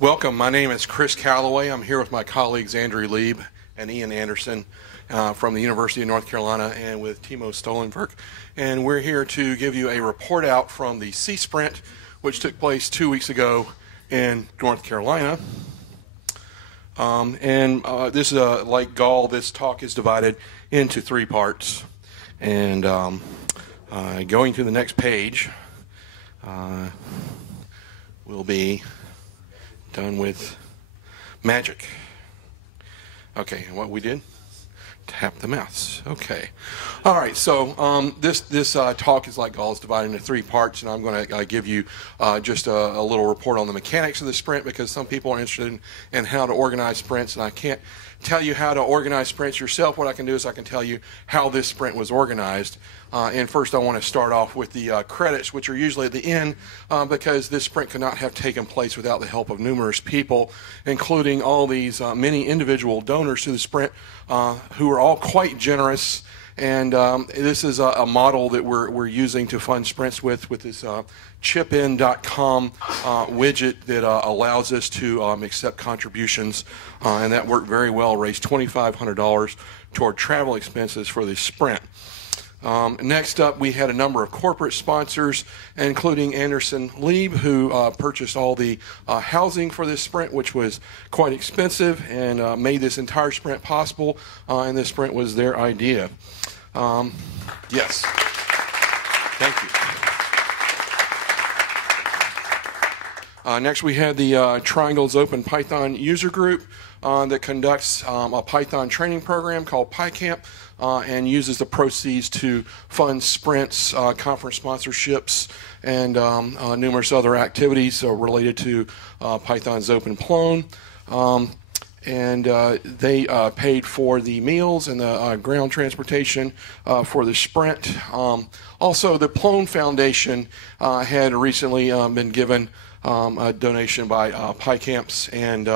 Welcome. My name is Chris Calloway. I'm here with my colleagues Andrew Leeb and Ian Anderson from the University of North Carolina and with Timo Stollenberg. And we're here to give you a report out from the Sea Sprint, which took place 2 weeks ago in North Carolina. This is like Gall. This talk is divided into 3 parts. And going to the next page, we'll be done with magic. Okay, and what we did? Tap the mouse. Okay. All right, so this talk is like Gall's divided into 3 parts, and I'm going to give you just a little report on the mechanics of the sprint, because some people are interested in how to organize sprints, and I can't tell you how to organize sprints yourself. What I can do is I can tell you how this sprint was organized. And first I want to start off with the credits, which are usually at the end, because this sprint could not have taken place without the help of numerous people, including all these many individual donors to the sprint who are all quite generous. And this is a model that we're using to fund sprints with this chipin.com widget that allows us to accept contributions, and that worked very well, raised $2,500 toward travel expenses for the sprint. Next up, we had a number of corporate sponsors, including Anderson Leeb, who purchased all the housing for this sprint, which was quite expensive, and made this entire sprint possible, and this sprint was their idea. Yes. Thank you. Next, we had the Triangles Open Python user group that conducts a Python training program called PyCamp, and uses the proceeds to fund sprints, conference sponsorships, and numerous other activities related to Python's Open Plone. They paid for the meals and the ground transportation for the sprint. Also, the Plone Foundation had recently been given a donation by PyCamps, and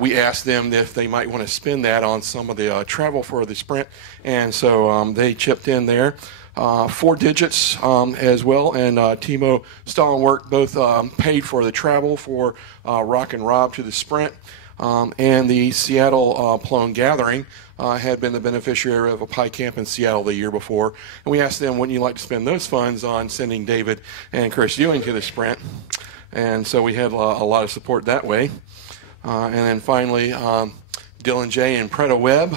we asked them if they might want to spend that on some of the travel for the sprint, and so they chipped in there. 4 digits as well, and Timo Stollenberg both paid for the travel for Rock and Rob to the sprint. And the Seattle Plone Gathering had been the beneficiary of a PyCamp in Seattle the year before. And we asked them, wouldn't you like to spend those funds on sending David and Chris Ewing to the sprint? And so we had a lot of support that way. And then finally, Dylan J. and Preta Webb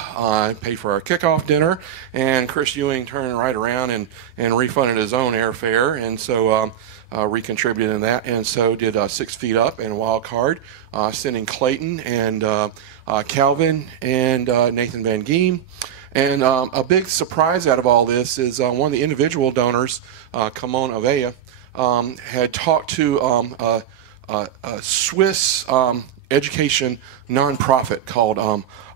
paid for our kickoff dinner, and Chris Ewing turned right around and refunded his own airfare, and so recontributed in that, and so did 6 Feet Up and Wild Card, sending Clayton and Calvin and Nathan Van Geem. And a big surprise out of all this is one of the individual donors, Kamon Avea, had talked to a Swiss education nonprofit called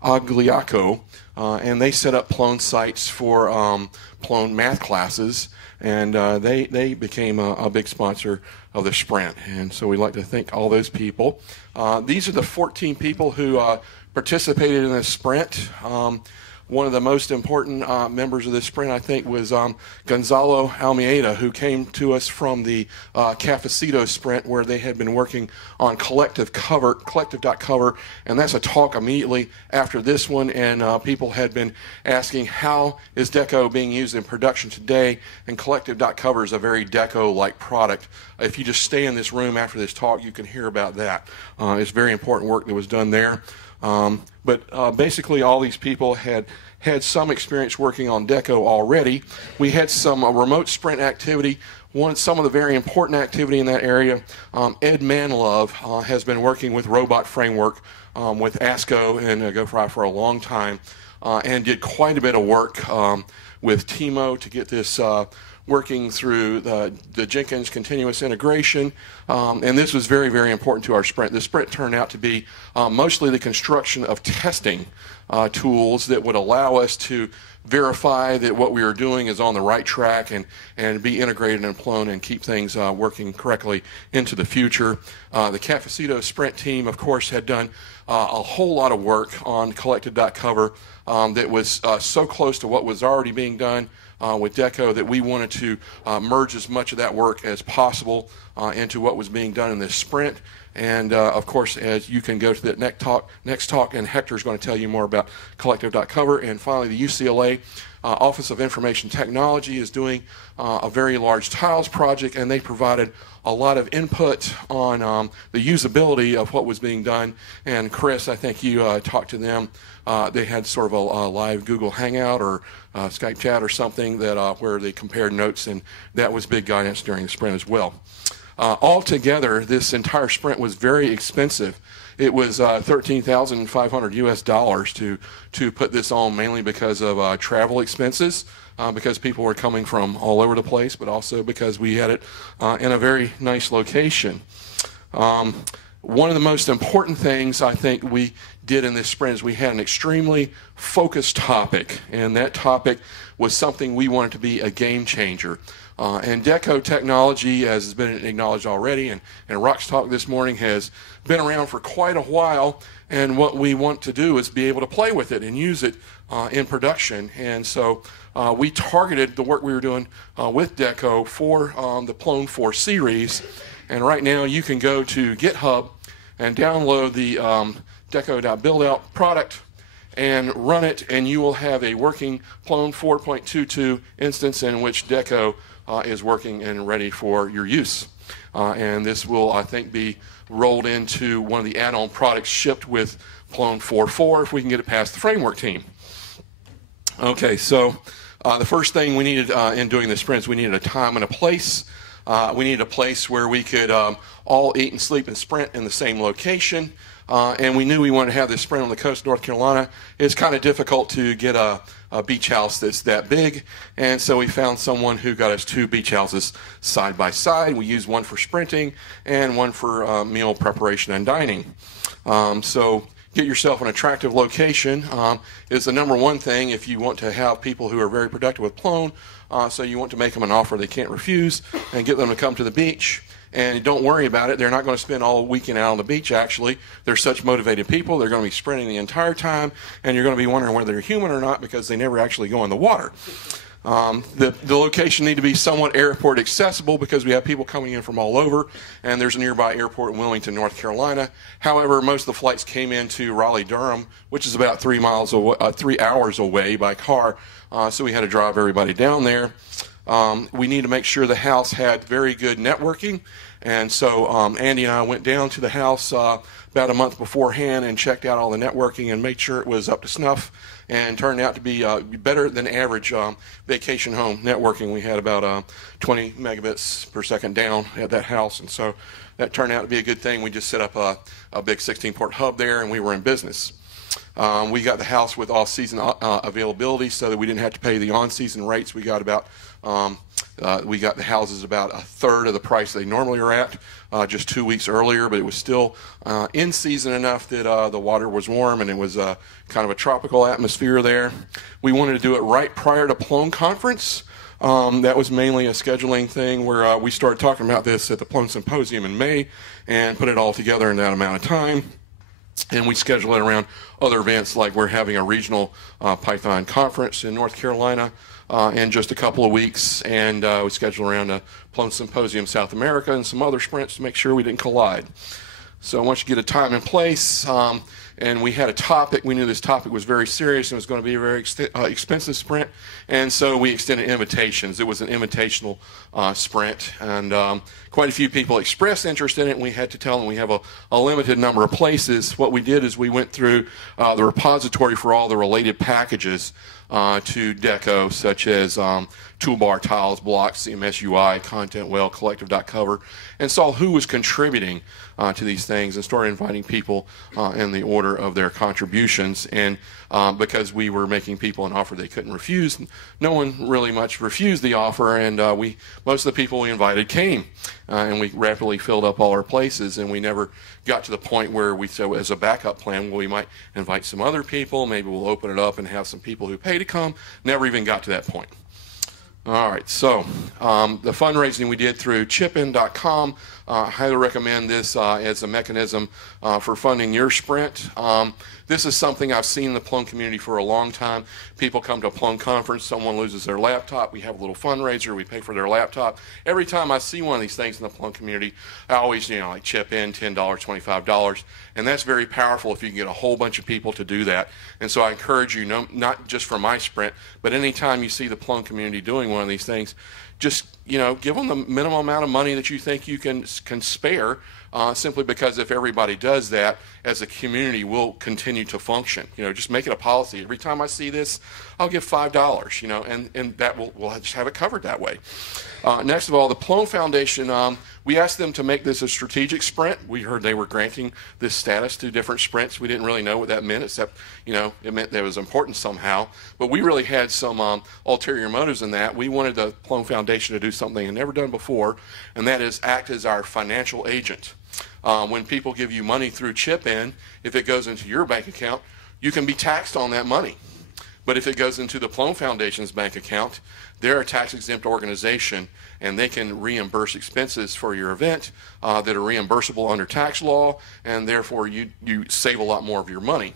Agliaco, and they set up Plone sites for Plone math classes, and they became a big sponsor of the sprint. And so we'd like to thank all those people. These are the 14 people who participated in this sprint. One of the most important members of this sprint, I think, was Gonzalo Almeida, who came to us from the Cafecito sprint, where they had been working on Collective.cover, and that's a talk immediately after this one, and people had been asking, how is Deco being used in production today? And Collective.cover is a very Deco-like product. If you just stay in this room after this talk, you can hear about that. It's very important work that was done there. But basically all these people had some experience working on Deco already. We had some remote sprint activity. Some of the very important activity in that area, Ed Manlove has been working with Robot Framework with ASCO and GoFry for a long time, and did quite a bit of work with Timo to get this working through the Jenkins continuous integration, and this was very, very important to our sprint. The sprint turned out to be mostly the construction of testing tools that would allow us to verify that what we are doing is on the right track and be integrated in Plone and keep things working correctly into the future. The Cafecito Sprint team, of course, had done a whole lot of work on collective.cover that was so close to what was already being done with Deco that we wanted to merge as much of that work as possible into what was being done in this sprint. And of course, as you can go to the next talk, and Hector's going to tell you more about collective.cover. And finally, the UCLA Office of Information Technology is doing a very large tiles project, and they provided a lot of input on the usability of what was being done. And Chris, I think you talked to them. They had sort of a live Google Hangout or Skype chat or something that where they compared notes, and that was big guidance during the sprint as well. Altogether, this entire sprint was very expensive. It was $13,500 US to put this on, mainly because of travel expenses, because people were coming from all over the place, but also because we had it in a very nice location. One of the most important things I think we did in this sprint is we had an extremely focused topic, and that topic was something we wanted to be a game changer. And Deco technology, as has been acknowledged already, and Rock's talk this morning, has been around for quite a while, and what we want to do is be able to play with it and use it in production. And so we targeted the work we were doing with Deco for the Plone 4 series, and right now you can go to GitHub and download the Deco.buildout product and run it, and you will have a working Plone 4.22 instance in which Deco is working and ready for your use. And this will, I think, be rolled into one of the add-on products shipped with Plone 4.4 if we can get it past the framework team. Okay, so the first thing we needed in doing the sprints, we needed a time and a place. We needed a place where we could all eat and sleep and sprint in the same location. And we knew we wanted to have this sprint on the coast of North Carolina. It's kind of difficult to get a beach house that's that big, and so we found someone who got us 2 beach houses side by side. We used one for sprinting and one for meal preparation and dining. So get yourself an attractive location is the number one thing if you want to have people who are very productive with Plone. So you want to make them an offer they can't refuse and get them to come to the beach. And don't worry about it. They're not going to spend all weekend out on the beach, actually. They're such motivated people. They're going to be sprinting the entire time, and you're going to be wondering whether they're human or not because they never actually go in the water. The location need to be somewhat airport accessible because we have people coming in from all over, and there's a nearby airport in Wilmington, North Carolina. However, most of the flights came into Raleigh-Durham, which is about 3 hours away by car, so we had to drive everybody down there. We need to make sure the house had very good networking, and so Andy and I went down to the house about a month beforehand and checked out all the networking and made sure it was up to snuff, and turned out to be better than average vacation home networking. We had about 20 megabits per second down at that house, and so that turned out to be a good thing. We just set up a big 16-port hub there, and we were in business. We got the house with all-season availability so that we didn't have to pay the on-season rates. We got about we got the houses about a third of the price they normally are at, just 2 weeks earlier, but it was still in season enough that the water was warm and it was kind of a tropical atmosphere there. We wanted to do it right prior to Plone Conference. That was mainly a scheduling thing where we started talking about this at the Plone Symposium in May and put it all together in that amount of time. And we schedule it around other events, like we're having a regional Python conference in North Carolina in just a couple of weeks, and we schedule around a Plone Symposium South America and some other sprints to make sure we didn't collide. So once you get a time and place, and we had a topic, we knew this topic was very serious and was going to be a very expensive sprint, and so we extended invitations. It was an invitational sprint, and quite a few people expressed interest in it, and we had to tell them we have a limited number of places. What we did is we went through the repository for all the related packages to Deco, such as Toolbar, Tiles, Blocks, CMS UI, Content Well, Collective.cover, and saw who was contributing to these things and started inviting people in the order order of their contributions. And because we were making people an offer they couldn't refuse, no one really much refused the offer, and most of the people we invited came. And we rapidly filled up all our places, and we never got to the point where we said, as a backup plan, well, we might invite some other people, maybe we'll open it up and have some people who pay to come. Never even got to that point. All right, so the fundraising we did through chipin.com, I highly recommend this as a mechanism for funding your sprint. This is something I've seen in the Plone community for a long time. People come to a Plone conference, someone loses their laptop, we have a little fundraiser, we pay for their laptop. Every time I see one of these things in the Plone community, I always, like chip in $10, $25, and that's very powerful if you can get a whole bunch of people to do that. And so I encourage you, not just for my sprint, but anytime you see the Plone community doing one of these things, just give them the minimum amount of money that you think you can spare, simply because if everybody does that, as a community, we'll continue to function. Just make it a policy. Every time I see this, I'll give $5, and that we'll just have it covered that way. Next of all, the Plone Foundation, we asked them to make this a strategic sprint. We heard they were granting this status to different sprints. We didn't really know what that meant, except, it meant that it was important somehow. But we really had some ulterior motives in that. We wanted the Plone Foundation to do something they had never done before, and that is act as our financial agent. When people give you money through chip-in, if it goes into your bank account, you can be taxed on that money. But if it goes into the Plone Foundation's bank account, they're a tax-exempt organization, and they can reimburse expenses for your event that are reimbursable under tax law, and therefore you save a lot more of your money.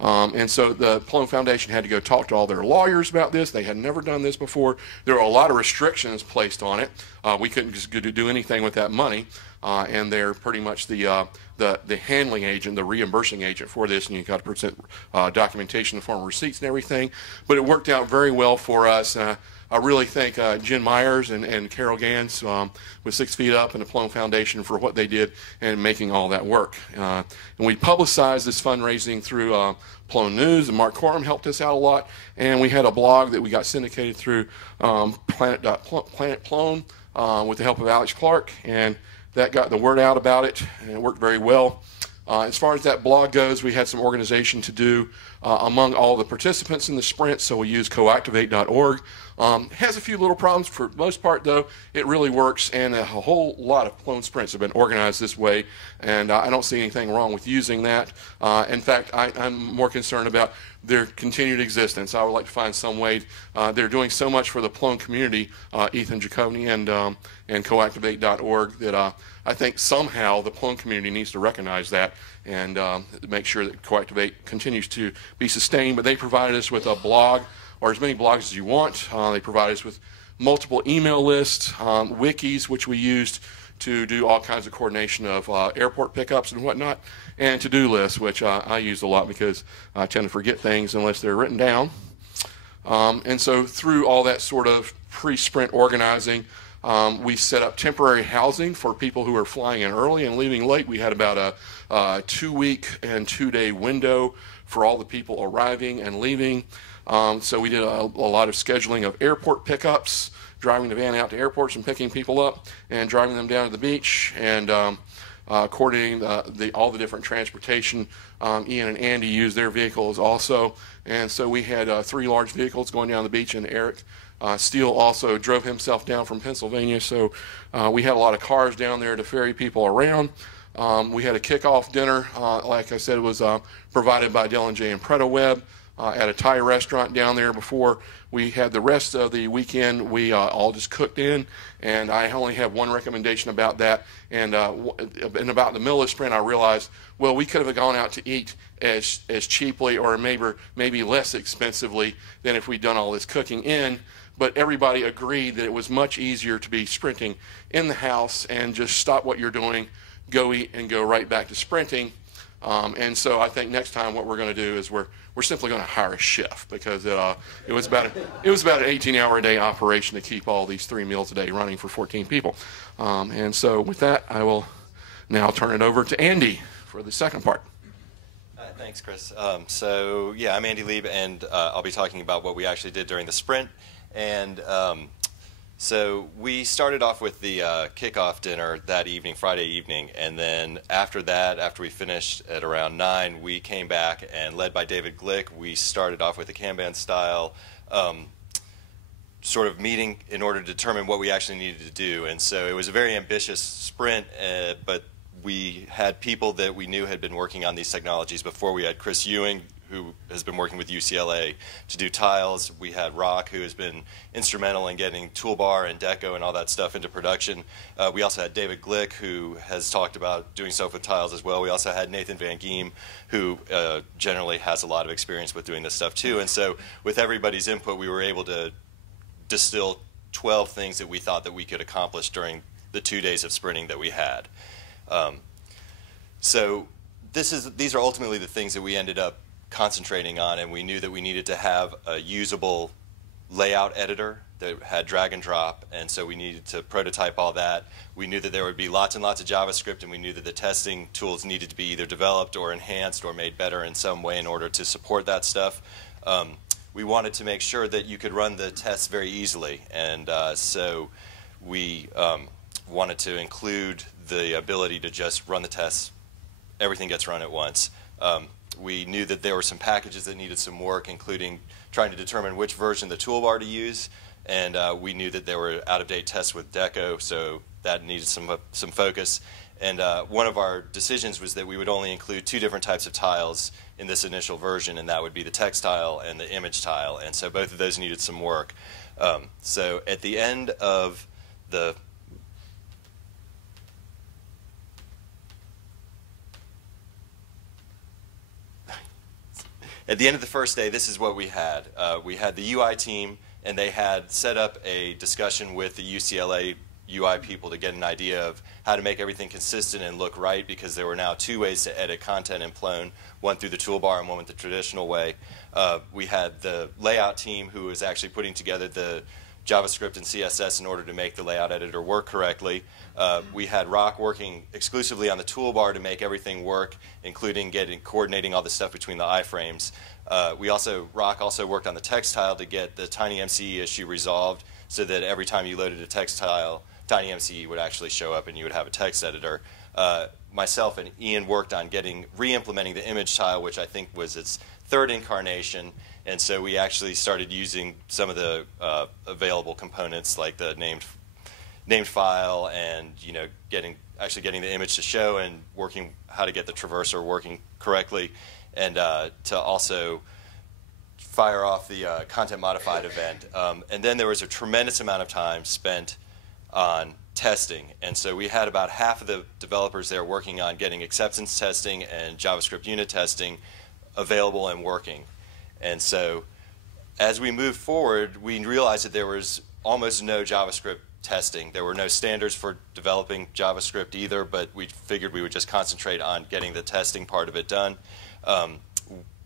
And so the Plone Foundation had to go talk to all their lawyers about this. They had never done this before. There were a lot of restrictions placed on it. We couldn't just do anything with that money. And they're pretty much the handling agent, the reimbursing agent for this, and you got to present documentation in the form of receipts and everything. But it worked out very well for us. I really thank Jen Myers and Carol Gans with 6 Feet Up and the Plone Foundation for what they did in making all that work. And we publicized this fundraising through Plone News, and Mark Corum helped us out a lot. And we had a blog that we got syndicated through Planet Plone with the help of Alex Clark, and that got the word out about it, and it worked very well. As far as that blog goes, we had some organization to do among all the participants in the sprint, so we use CoActivate.org. It has a few little problems. For the most part, though, it really works, and a whole lot of Plone sprints have been organized this way, and I don't see anything wrong with using that. In fact, I'm more concerned about their continued existence. I would like to find some way. They're doing so much for the Plone community, Ethan Jacobney and CoActivate.org, that I think somehow the Plone community needs to recognize that and make sure that CoActivate continues to be sustained. But they provided us with a blog, or as many blogs as you want. They provided us with multiple email lists, wikis, which we used to do all kinds of coordination of airport pickups and whatnot, and to-do lists, which I use a lot because I tend to forget things unless they're written down. And so through all that sort of pre-sprint organizing, we set up temporary housing for people who are flying in early and leaving late. We had about a 2-week and 2-day window for all the people arriving and leaving. So we did a lot of scheduling of airport pickups, driving the van out to airports and picking people up and driving them down to the beach, and coordinating all the different transportation. Ian and Andy used their vehicles also, and so we had 3 large vehicles going down the beach, and Eric Steele also drove himself down from Pennsylvania, so we had a lot of cars down there to ferry people around. We had a kickoff dinner, like I said, it was provided by Dylan J. and Preto Web at a Thai restaurant down there. Before we had the rest of the weekend, we all just cooked in, and I only have one recommendation about that. And about the middle of the sprint, I realized, well, we could have gone out to eat as cheaply or maybe less expensively than if we'd done all this cooking in. But everybody agreed that it was much easier to be sprinting in the house and just stop what you're doing, go eat, and go right back to sprinting. And so I think next time what we're going to do is we're simply going to hire a chef, because it was about an 18-hour a day operation to keep all these 3 meals a day running for 14 people. And so with that, I will now turn it over to Andy for the second part. Thanks, Chris. So yeah, I'm Andy Leeb, and I'll be talking about what we actually did during the sprint. And So we started off with the kickoff dinner that evening, Friday evening, and then after that, after we finished at around 9, we came back and led by David Glick, we started off with a Kanban style sort of meeting in order to determine what we actually needed to do. And so it was a very ambitious sprint, but we had people that we knew had been working on these technologies before. We had Chris Ewing, who has been working with UCLA to do tiles. We had Rock, who has been instrumental in getting Toolbar and Deco and all that stuff into production. We also had David Glick, who has talked about doing stuff with tiles as well. We also had Nathan Van Giem, who generally has a lot of experience with doing this stuff too. And so with everybody's input, we were able to distill 12 things that we thought that we could accomplish during the 2 days of sprinting that we had. So these are ultimately the things that we ended up concentrating on, and we knew that we needed to have a usable layout editor that had drag and drop, and so we needed to prototype all that. We knew that there would be lots and lots of JavaScript, and we knew that the testing tools needed to be either developed or enhanced or made better in some way in order to support that stuff. We wanted to make sure that you could run the tests very easily, and so we wanted to include the ability to just run the tests. Everything gets run at once. We knew that there were some packages that needed some work, including trying to determine which version of the toolbar to use, and we knew that there were out-of-date tests with Deco, so that needed some focus. And one of our decisions was that we would only include 2 different types of tiles in this initial version, and that would be the text tile and the image tile, and so both of those needed some work. So at the end of the first day, this is what we had. We had the UI team, and they had set up a discussion with the UCLA UI people to get an idea of how to make everything consistent and look right, because there were now 2 ways to edit content in Plone, one through the toolbar and one with the traditional way. We had the layout team who was actually putting together the JavaScript and CSS in order to make the layout editor work correctly. We had Rock working exclusively on the toolbar to make everything work, including coordinating all the stuff between the iframes. Rock also worked on the text tile to get the TinyMCE issue resolved, so that every time you loaded a text tile, TinyMCE would actually show up and you would have a text editor. Myself and Ian worked on re-implementing the image tile, which I think was its 3rd incarnation, and so we actually started using some of the available components, like the named file, and actually getting the image to show, and working how to get the traverser working correctly, and to also fire off the content modified event. And then there was a tremendous amount of time spent on testing, and so we had about half of the developers there working on getting acceptance testing and JavaScript unit testing available and working. And so as we moved forward, we realized that there was almost no JavaScript testing. There were no standards for developing JavaScript either, but we figured we would just concentrate on getting the testing part of it done.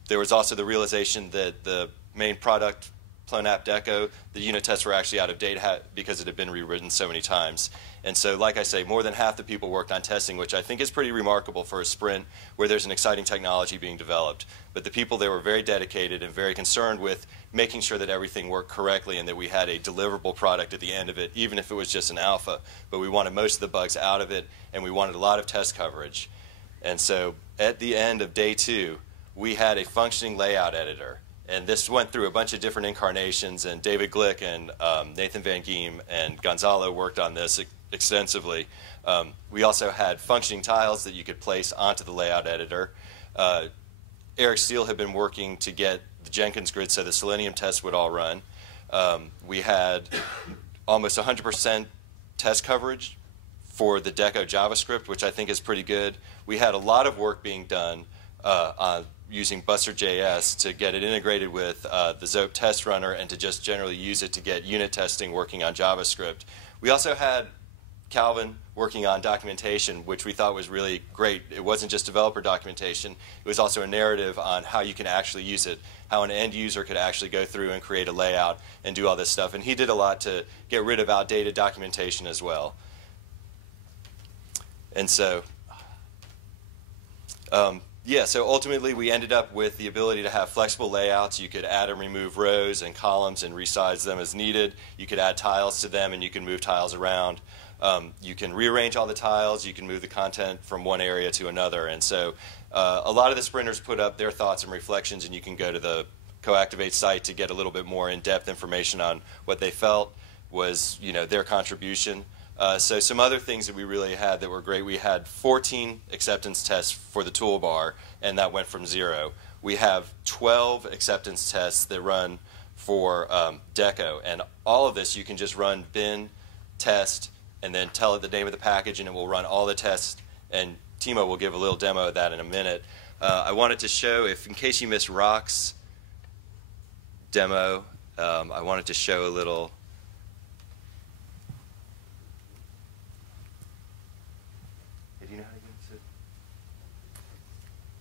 There was also the realization that the main product, Plone App Deco, the unit tests were actually out of date because it had been rewritten so many times. And so, like I say, more than half the people worked on testing, which I think is pretty remarkable for a sprint where there's an exciting technology being developed. But the people there were very dedicated and very concerned with making sure that everything worked correctly and that we had a deliverable product at the end of it, even if it was just an alpha. But we wanted most of the bugs out of it, and we wanted a lot of test coverage. And so at the end of day 2, we had a functioning layout editor. And this went through a bunch of different incarnations, and David Glick and Nathan Van Giem and Gonzalo worked on this extensively. We also had functioning tiles that you could place onto the layout editor. Eric Steele had been working to get the Jenkins grid so the Selenium tests would all run. We had almost 100% test coverage for the Deco JavaScript, which I think is pretty good. We had a lot of work being done on using Buster.js to get it integrated with the Zope test runner and to just generally use it to get unit testing working on JavaScript. We also had Calvin working on documentation, which we thought was really great. It wasn't just developer documentation. It was also a narrative on how you can actually use it, how an end user could actually go through and create a layout and do all this stuff. And he did a lot to get rid of outdated documentation as well. And so Yeah, so ultimately we ended up with the ability to have flexible layouts. You could add and remove rows and columns and resize them as needed. You could add tiles to them and you can move tiles around. You can rearrange all the tiles. You can move the content from one area to another. And so a lot of the sprinters put up their thoughts and reflections, and you can go to the CoActivate site to get a little bit more in-depth information on what they felt was, you know, their contribution. So some other things that we really had that were great, we had 14 acceptance tests for the toolbar, and that went from 0. We have 12 acceptance tests that run for Deco, and all of this you can just run bin, test, and then tell it the name of the package, and it will run all the tests, and Timo will give a little demo of that in a minute. I wanted to show, in case you missed Rock's demo, I wanted to show a little. Do you know how to get into?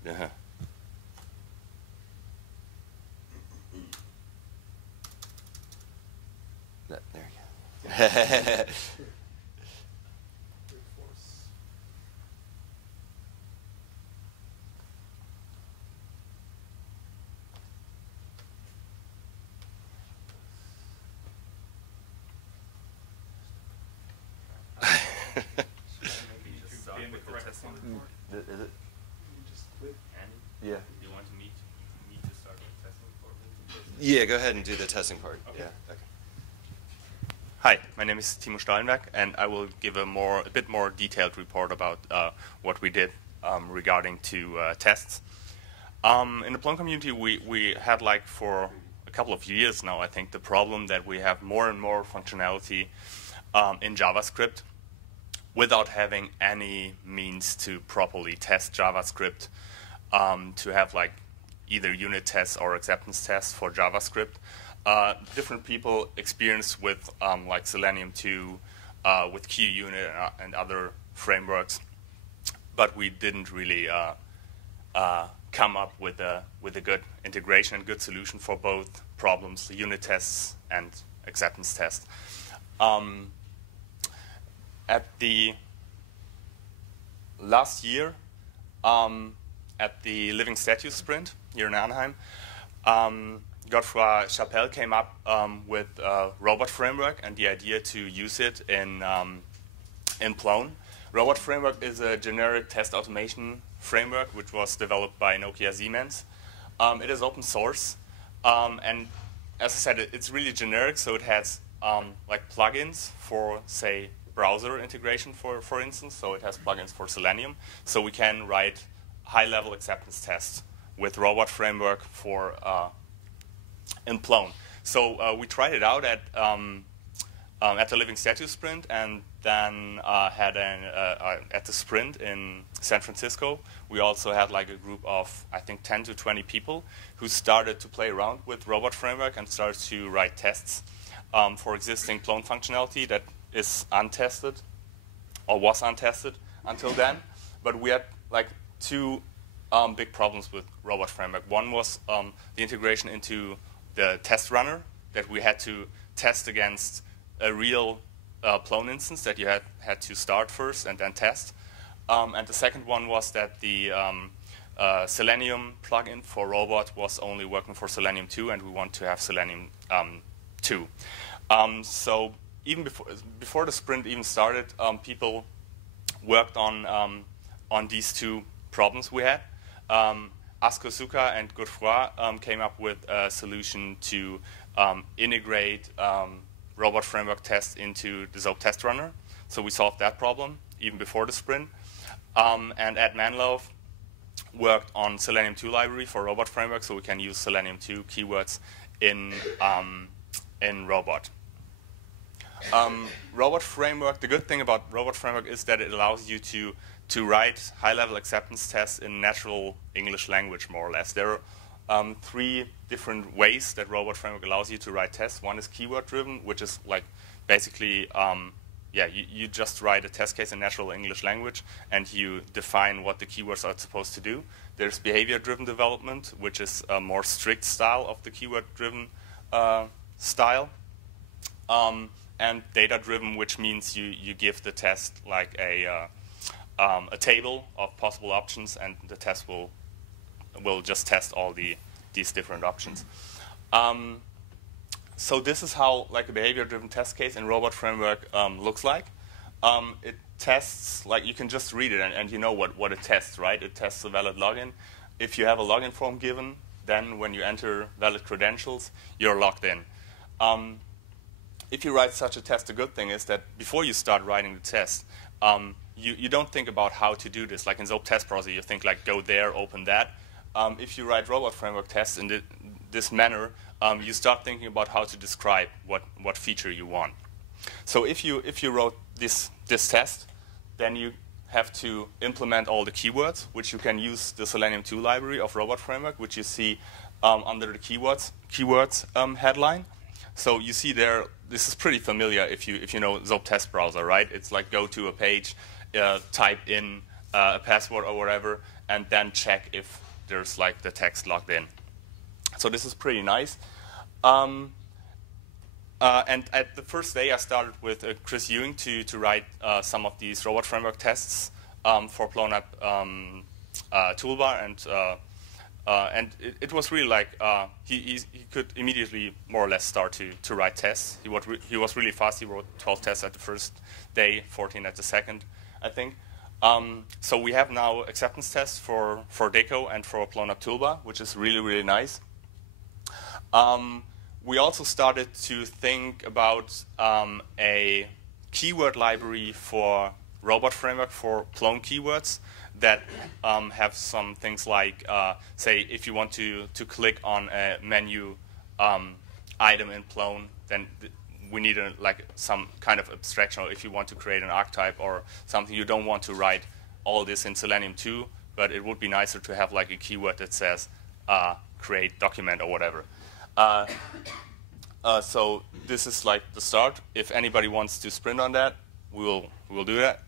There you go. Is it? Just click. Yeah. You want me to start with testing for Yeah, go ahead and do the testing part. Okay. Yeah. Okay. Hi, my name is Timo Steinberg, and I will give a bit more detailed report about what we did regarding to tests. In the Plone community, we had, like, for a couple of years now, I think, the problem that we have more and more functionality in JavaScript without having any means to properly test JavaScript, to have, like, either unit tests or acceptance tests for JavaScript. Different people experience with like Selenium 2, with QUnit and other frameworks, but we didn't really come up with a good integration and good solution for both problems, unit tests and acceptance tests. At the last year, at the Living Statue sprint here in Anaheim, Godfrey Chappelle came up with a robot framework and the idea to use it in Plone. Robot framework is a generic test automation framework which was developed by Nokia Siemens. It is open source, and as I said, it's really generic, so it has like plugins for, say, browser integration, for instance. So it has plugins for Selenium, so we can write high-level acceptance tests with robot framework for in Plone. So we tried it out at the Living Statue sprint, and then had at the sprint in San Francisco. We also had, like, a group of, I think, 10 to 20 people who started to play around with robot framework and started to write tests for existing Plone functionality that is untested or was untested until then. But we had, like, two big problems with robot framework. One was the integration into the test runner, that we had to test against a real Plone instance that you had to start first and then test. And the second one was that the Selenium plugin for robot was only working for Selenium 2, and we want to have Selenium 2. So even before the sprint even started, people worked on these two problems we had. Asko Suka and Godfrey came up with a solution to integrate robot framework tests into the Zope test runner. So we solved that problem even before the sprint. And Ed Manlove worked on Selenium 2 library for robot framework, so we can use Selenium 2 keywords in robot. Robot framework, the good thing about robot framework is that it allows you to write high-level acceptance tests in natural English language, more or less. There are three different ways that robot framework allows you to write tests. One is keyword-driven, which is, like, basically, you just write a test case in natural English language, and you define what the keywords are supposed to do. There's behavior-driven development, which is a more strict style of the keyword-driven style. And data-driven, which means you give the test, like, a table of possible options, and the test will will just test all these different options. So this is how like a behavior-driven test case in Robot Framework looks like. It tests, like you can just read it and you know what it tests, right? It tests a valid login. If you have a login form given, then when you enter valid credentials, you're logged in. If you write such a test, the good thing is that before you start writing the test, you don't think about how to do this. Like in Sept test browser, you think like go there, open that. If you write Robot Framework tests in this manner, you start thinking about how to describe what feature you want. So if you wrote this test, then you have to implement all the keywords, which you can use the Selenium 2 library of Robot Framework, which you see under the keywords headline. So you see there, this is pretty familiar if you know Sept test browser, right? It's like go to a page, type in a password or whatever, and then check if there's like the text logged in. So this is pretty nice. And at the first day, I started with Chris Ewing to write some of these Robot Framework tests for Plone app toolbar, and it was really like he could immediately more or less start to write tests. He was really fast. He wrote 12 tests at the first day, 14 at the second, I think. So we have now acceptance tests for Deco and for Plone app toolbar, which is really nice. We also started to think about a keyword library for Robot Framework for Plone keywords that have some things like, say, if you want to click on a menu item in Plone, then we need like some kind of abstraction. Or if you want to create an archetype or something, you don't want to write all this in Selenium 2, but it would be nicer to have like a keyword that says create document or whatever. So this is like the start. If anybody wants to sprint on that, we will do that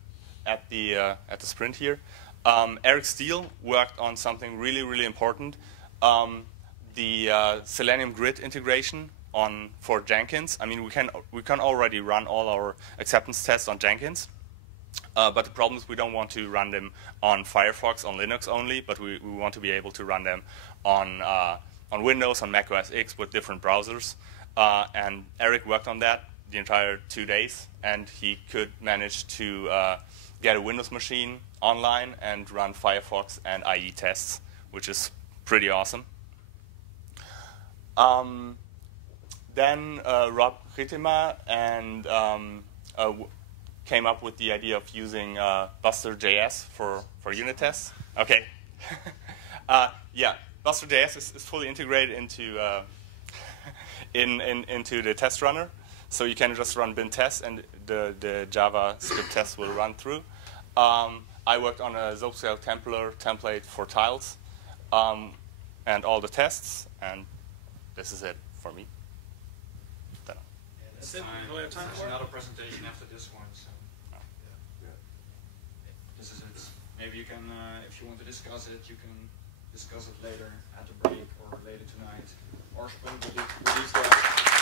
at the sprint here. Eric Steele worked on something really important, the Selenium grid integration for Jenkins. I mean, we can already run all our acceptance tests on Jenkins, but the problem is we don't want to run them on Firefox on Linux only, but we want to be able to run them on Windows, on Mac OS X with different browsers. And Eric worked on that the entire 2 days, and he could manage to get a Windows machine online and run Firefox and IE tests, which is pretty awesome. Then Rob Ritema and came up with the idea of using Buster.js for unit tests. Okay. Yeah, Buster.js is fully integrated into into the test runner, so you can just run bin test and the JavaScript test will run through. I worked on a Zopscale template for tiles and all the tests, and this is it for me. Yeah, that's it. There's another presentation after this one, so this is it. Maybe you can, if you want to discuss it, you can discuss it later at the break or later tonight, or sprint with these guys.